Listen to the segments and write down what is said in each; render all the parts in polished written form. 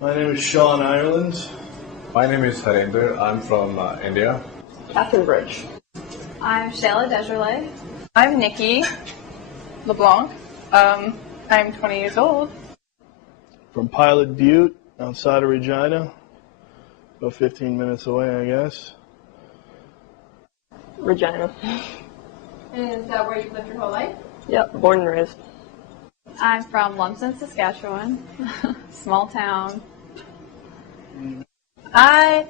My name is Sean Ireland. My name is Harinder. I'm from India. Catherine Bridge. I'm Shayla Desjardins. I'm Nikki LeBlanc. I'm 20 years old. From Pilot Butte, outside of Regina. About 15 minutes away, I guess. Regina. Is that where you've lived your whole life? Yep, born and raised. I'm from Lumsden, Saskatchewan. Small town. I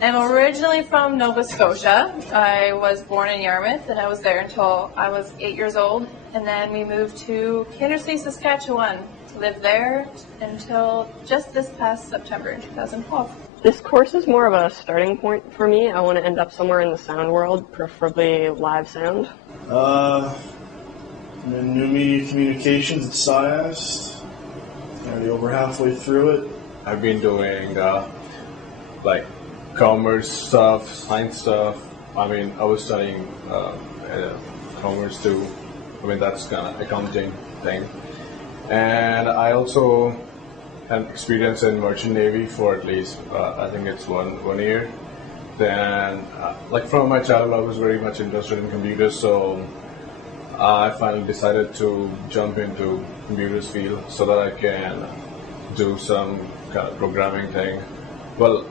am originally from Nova Scotia. I was born in Yarmouth, and I was there until I was 8 years old. And then we moved to Kindersley, Saskatchewan. Lived there until just this past September in 2012. This course is more of a starting point for me. I want to end up somewhere in the sound world, preferably live sound. I'm in New Media Communications at SciAst. Already over halfway through it. I've been doing like commerce stuff, science stuff. I mean, I was studying commerce too. I mean, that's kind of accounting thing. And I also had experience in merchant navy for at least I think it's one year. Then, like from my childhood, I was very much interested in computers, so I finally decided to jump into computers field so that I can do some kind of programming thing. Well,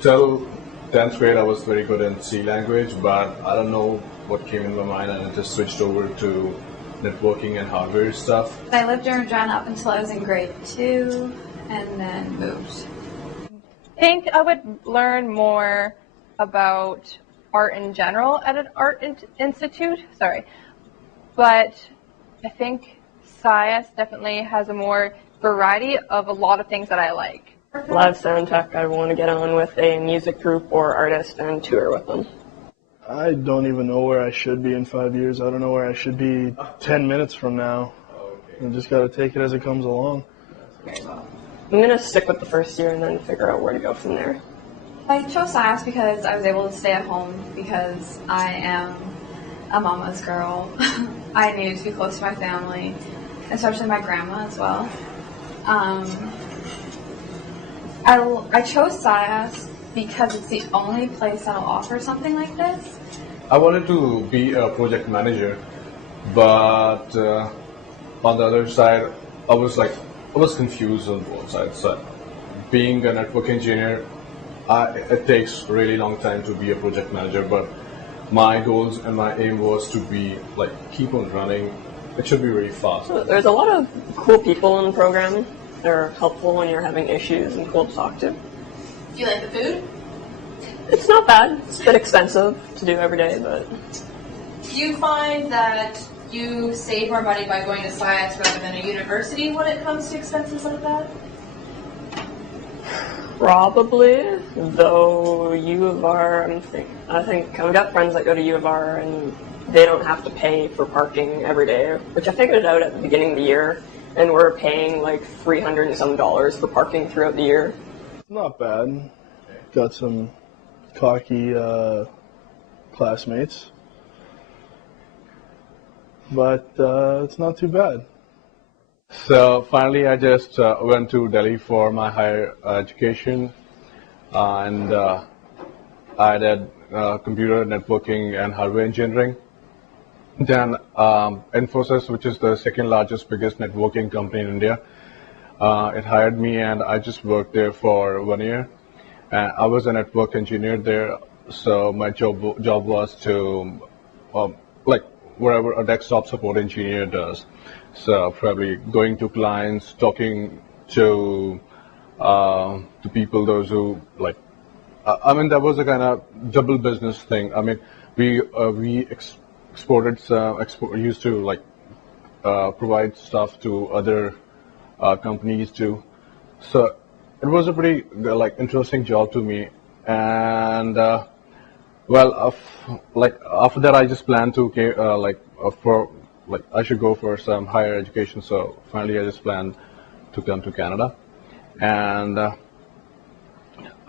till 10th grade, I was very good in C language, but I don't know what came in my mind, and I just switched over to networking and hardware stuff. I lived in Regina up until I was in grade 2 and then moved. I think I would learn more about art in general at an art institute. But I think SciAst definitely has a more variety of a lot of things that I like. Live sound tech, I want to get on with a music group or artist and tour with them. I don't even know where I should be in 5 years. I don't know where I should be 10 minutes from now. I just got to take it as it comes along. I'm going to stick with the first year and then figure out where to go from there. I chose SciAst because I was able to stay at home because I am a mama's girl. I needed to be close to my family, especially my grandma as well. I chose SciAst because it's the only place that'll offer something like this. I wanted to be a project manager, but on the other side, I was confused on both sides. So being a network engineer, it takes a really long time to be a project manager, but my goals and my aim was to be keep on running. It should be really fast. There's a lot of cool people in the program. They're helpful when you're having issues and cool to talk to. Do you like the food? It's not bad. It's a bit expensive to do every day, but... Do you find that you save more money by going to SciAst rather than a university when it comes to expenses like that? Probably, though U of R, I think I've got friends that go to U of R and they don't have to pay for parking every day, which I figured out at the beginning of the year, and we're paying like $300 and some for parking throughout the year. Not bad. Got some cocky classmates, but it's not too bad. So finally, I just went to Delhi for my higher education, and I did computer networking and hardware engineering. Then Infosys, which is the second largest, biggest networking company in India, it hired me, and I just worked there for 1 year. And I was a network engineer there, so my job was to whatever a desktop support engineer does. So probably going to clients, talking to people, those who I mean, that was a kind of double business thing. I mean, we exported used to provide stuff to other companies too. So it was a pretty interesting job to me. And well, after that, I just planned to I should go for some higher education. So finally, I just planned to come to Canada, and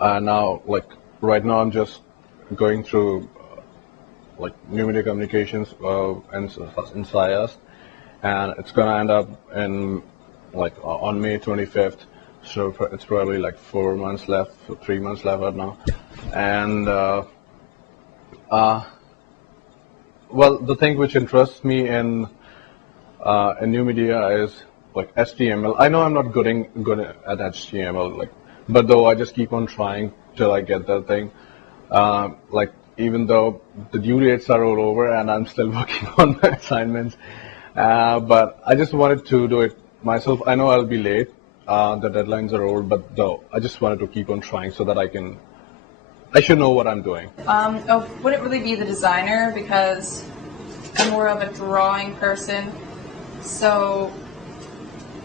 now right now I'm just going through new media communications and in SciAst, and it's gonna end up in on May 25th. so it's probably like 4 months left, 3 months left right now. And well, the thing which interests me in new media is like HTML. I know I'm not good at HTML, like, but though I just keep on trying till I get that thing. Like, even though the due dates are all over and I'm still working on my assignments, but I just wanted to do it myself. I know I'll be late. The deadlines are over, but though I just wanted to keep on trying so that I should know what I'm doing. I wouldn't really be the designer because I'm more of a drawing person. So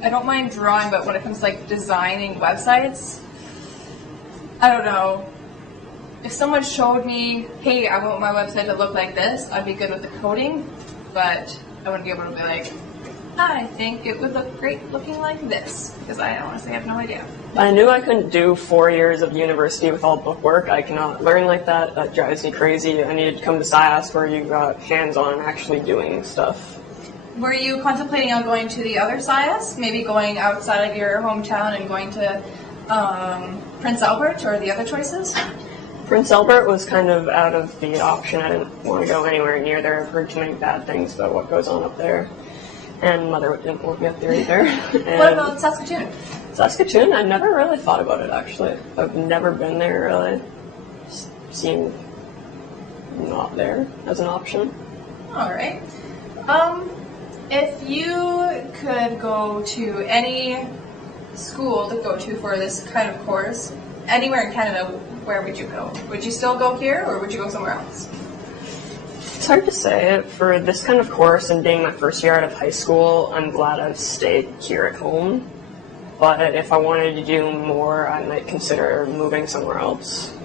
I don't mind drawing, but when it comes to like designing websites, I don't know. If someone showed me, hey, I want my website to look like this, I'd be good with the coding, but I wouldn't be able to be like, I think it would look great looking like this, because I honestly have no idea. I knew I couldn't do 4 years of university with all book work. I cannot learn like that. That drives me crazy. I needed to come to SciAS where you got hands-on and actually doing stuff. Were you contemplating on going to the other SciAS? Maybe going outside of your hometown and going to Prince Albert or the other choices? Prince Albert was kind of out of the option. I didn't want to go anywhere near there. I've heard too many bad things about what goes on up there. And Mother didn't want me up there either. What about Saskatoon? Saskatoon, I never really thought about it, actually. I've never been there, really. Just seemed not there as an option. All right. If you could go to any school to go to for this kind of course, anywhere in Canada, where would you go? Would you still go here, or would you go somewhere else? It's hard to say. For this kind of course and being my first year out of high school, I'm glad I've stayed here at home. But if I wanted to do more, I might consider moving somewhere else,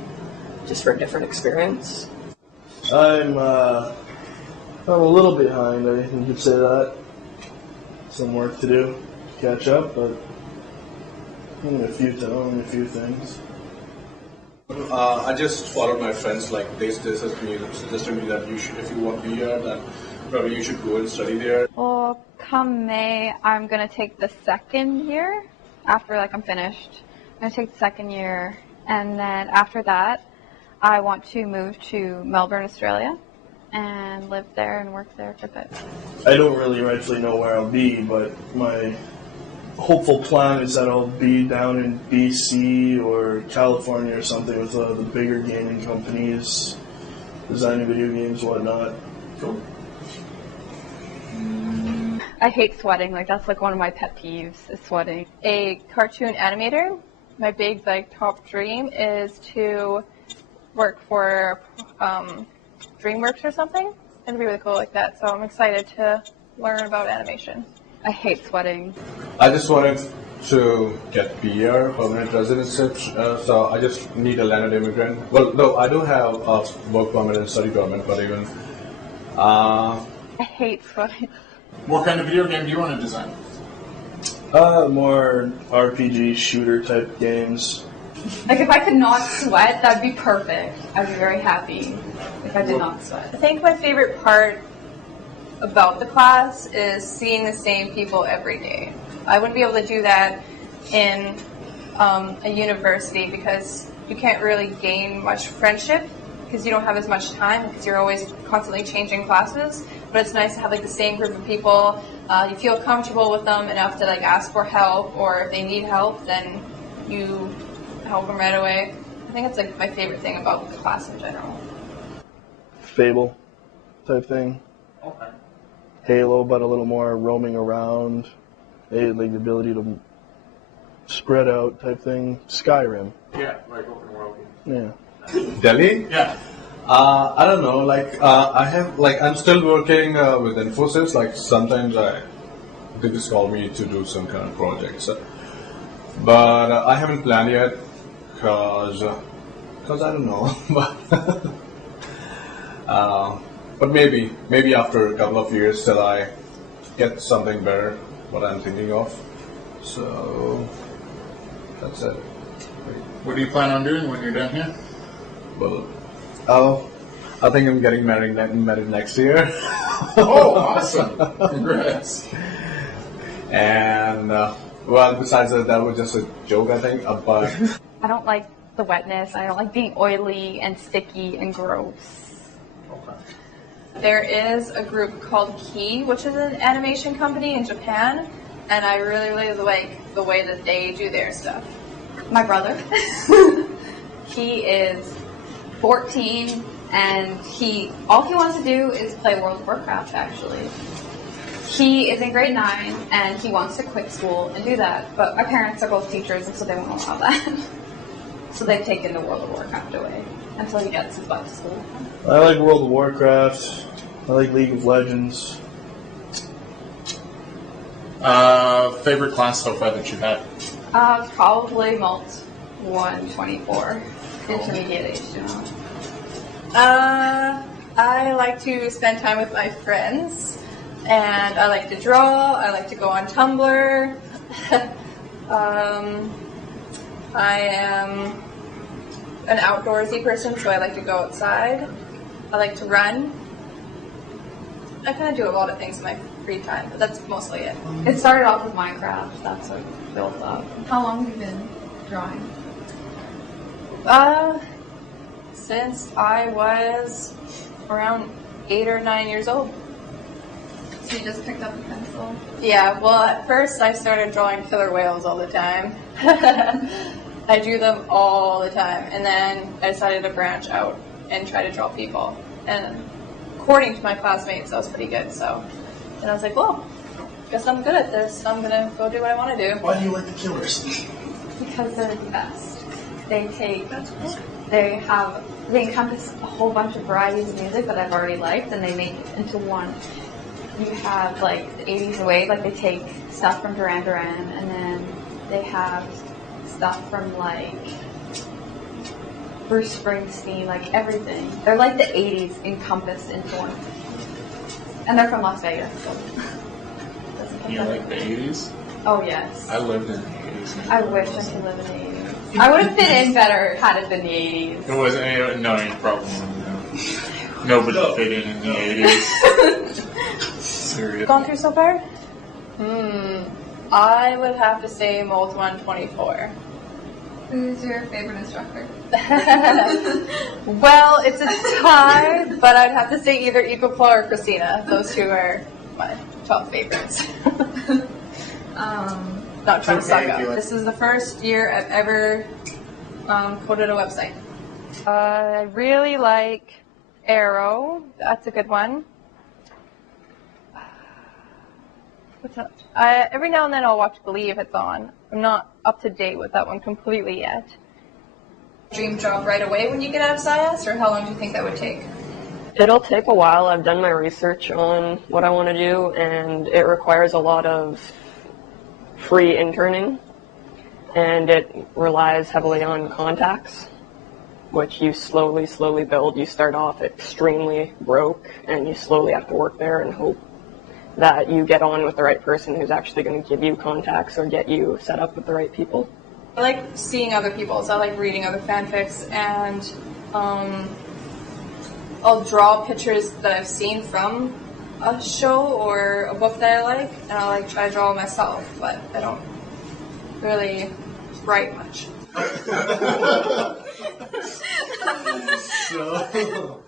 just for a different experience. I'm a little behind, I think you could say that. Some work to do to catch up, but only a few things. I just followed my friends, like they suggested me that you should, if you want to be here, then probably you should go and study there. Well, come May, I'm going to take the second year after I'm finished. I'm going to take the second year, and then after that, I want to move to Melbourne, Australia, and live there and work there for a bit. I don't really rightfully know where I'll be, but my hopeful plan is that I'll be down in BC or California or something with the bigger gaming companies, designing video games, whatnot. Cool. I hate sweating. That's one of my pet peeves is sweating. A cartoon animator. My big top dream is to work for DreamWorks or something. It'd be really cool like that. So I'm excited to learn about animation. I hate sweating. I just wanted to get PR, permanent residency, so I just need a landed immigrant. Well, though I do have a work permit and study permit, but even... I hate sweating. What kind of video game do you want to design? More RPG shooter type games. If I could not sweat, that'd be perfect. I'd be very happy if I did not sweat. I think my favorite part about the class is seeing the same people every day. I wouldn't be able to do that in a university because you can't really gain much friendship because you don't have as much time because you're always constantly changing classes. But it's nice to have the same group of people. You feel comfortable with them enough to ask for help, or if they need help, then you help them right away. I think it's my favorite thing about the class in general. Fable type thing. Okay. Halo, but a little more roaming around. The ability to spread out type thing. Skyrim. Yeah, like open world Yeah. Delhi? Yeah. I don't know, I have, I'm still working with Infosys, sometimes they just call me to do some kind of projects. But I haven't planned yet, cause I don't know, but maybe after a couple of years till I get something better, what I'm thinking of. So, that's it. What do you plan on doing when you're done here? Well, I think I'm getting married next year. Oh, awesome! Congrats. And Well, besides that, that was just a joke, I think. But I don't like the wetness. I don't like being oily and sticky and gross. Okay. There is a group called Key, which is an animation company in Japan, and I really like the way that they do their stuff. My brother. He is 14, and all he wants to do is play World of Warcraft, actually. He is in grade 9, and he wants to quit school and do that, but my parents are both teachers, and so they won't allow that. So they've taken the World of Warcraft away until he gets his butt to school. I like World of Warcraft. I like League of Legends. Favorite class so far that you've had? Probably Malt 124. Intermediate HTML. I like to spend time with my friends, and I like to draw. I like to go on Tumblr. I am an outdoorsy person, so I like to go outside. I like to run. I kind of do a lot of things in my free time, but that's mostly it. It started off with Minecraft. That's what built up. How long have you been drawing? Since I was around 8 or 9 years old. So you just picked up a pencil? Yeah, well, at first I started drawing killer whales all the time. I drew them all the time, and then I decided to branch out and try to draw people. And according to my classmates, I was pretty good, so. And I was like, well, guess I'm good at this. I'm going to go do what I want to do. Why do you like the Killers? Because they're the best. They encompass a whole bunch of varieties of music that I've already liked, and they make it into one. You have like the 80s wave, like they take stuff from Duran Duran, and then they have stuff from like Bruce Springsteen, like everything. They're like the 80s encompassed into one. And they're from Las Vegas. So You like the 80s? Oh yes. I lived in the 80s. I wish I could live in the 80s. I would have fit in better had it been the 80s. It wasn't no problem. No. Nobody fit in the 80s. Serious. Gone through so far? I would have to say Mold 124. Who's your favorite instructor? Well, it's a tie, but I'd have to say either Equipla or Christina. Those two are my top favorites. Not trying to suck up. This is the first year I've ever coded a website. I really like Arrow. That's a good one. What's up? Every now and then I'll watch Glee if it's on. I'm not up to date with that one completely yet. Dream job right away when you get out of SciS, or how long do you think that would take? It'll take a while. I've done my research on what I want to do, and it requires a lot of free interning, and it relies heavily on contacts, which you slowly build. You start off extremely broke, and you slowly have to work there and hope that you get on with the right person who's actually going to give you contacts or get you set up with the right people. I like seeing other people's. I like reading other fanfics, and I'll draw pictures that I've seen from a show or a book that I like, and I'll like try to draw myself, but I don't really write much. So